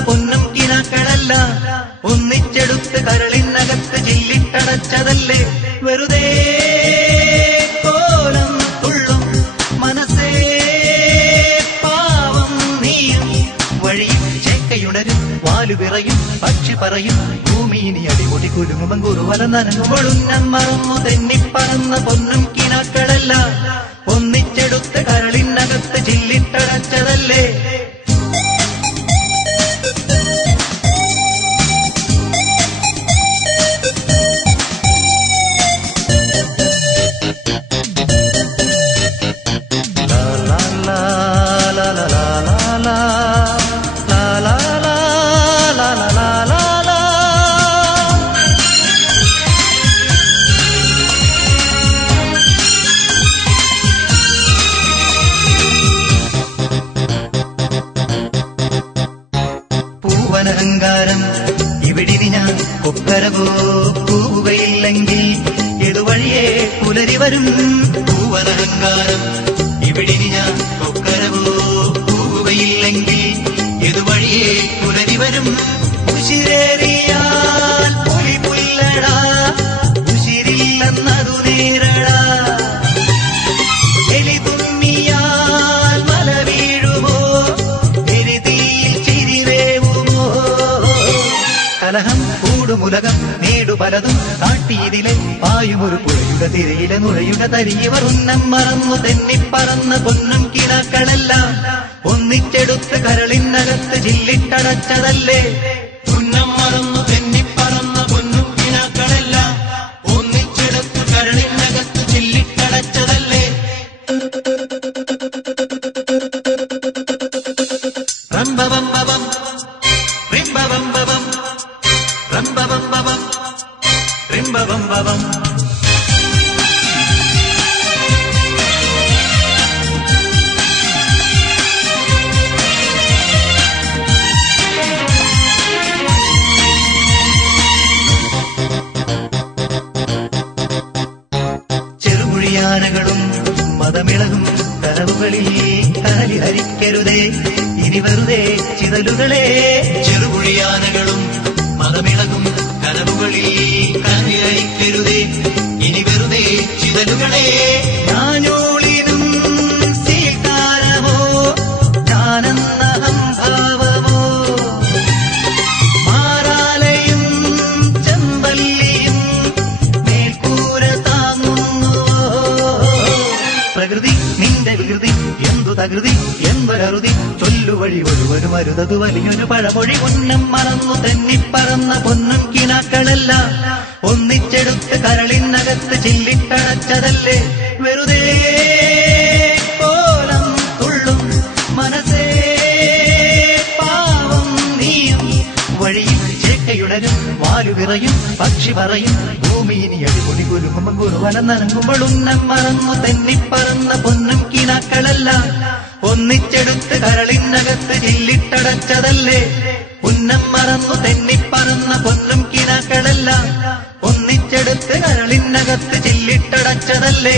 പൊന്നും കിനാക്കളല്ല. ഒന്നിച്ചെടുത്ത് കരളിനകത്ത് ചില്ലിട്ടടച്ചതല്ലേ. വെറുതെ പക്ഷി പറയും. ഭൂമിയിനി അടിപൊടി കുലുങ്ങുമ്പം കുറുവല നനങ്ങുമ്പോഴുന്നം മറന്നു തെന്നിപ്പറന്ന പൊന്നും കിനാക്കളല്ല. പൂവനഹങ്കാരം ഇവിടിനി ഞാൻ കൊക്കരവോ പൂവുകയില്ലെങ്കിൽ ഇതുവഴിയേ പുലരി വരും പൂവനഹങ്കാരം ഇവിടിനി ഞാൻ കൊക്കരവോ പൂവുകയില്ലെങ്കിൽ ഇതുവഴിയേ പുലരി വരും. ഉശിരേറിയാൽ കലഹം കൂടുമുലകം നേടു പലതും കാട്ടിയതിലെ പായുമൊരു പുഴയുടെ തിരയിലെ നുഴയുടെ തരിയവർ ഉന്നം മറന്നു തെന്നിപ്പറന്ന പൊന്നും കിടാക്കളെല്ലാം. ഒന്നിച്ചെടുത്ത് കരളിനകത്ത് ചില്ലിട്ടടച്ചതല്ലേ? റിംബവംബവം ചെറുമുഴിയാനകളും മതമിളകും കനവുകളിൽ കാലി ഹരിക്കരുതേ. ഇനി വെറുതെ ചിതലുകളെ. ചെറുമൊഴിയാനകളും മതമിളകും ബന്ധുക്കളെ ഞാനോ തകൃതി എന്തൊരറുതി ചൊല്ലുവഴി ഒരുവരും അരുതത് വലിയൊരു പഴമൊഴി ഒന്നും മറന്നു തെന്നിപ്പറന്ന പൊന്നും കിനാക്കളല്ല ഒന്നിച്ചെടുത്ത് കരളിനകത്ത് ചില്ലിട്ടടച്ചതല്ലേ വെറുതെ വഴിയും ചേക്കയുണരും വാലുവിറയും പക്ഷി പറയും ഭൂമിയിനി അടിപൊളി കുലുങ്ങുമ്പം കുറുവനം നനങ്ങുമ്പോഴും ഉന്നം മറന്നു തെന്നിപ്പറന്ന പൊന്നും കിനാക്കളല്ല ഒന്നിച്ചെടുത്ത് കരളിനകത്ത് ചില്ലിട്ടടച്ചതല്ലേ. ഉന്നം മറന്നു തെന്നിപ്പറന്ന പൊന്നും കിനാക്കളല്ല ഒന്നിച്ചെടുത്ത് കരളിനകത്ത് ചില്ലിട്ടടച്ചതല്ലേ.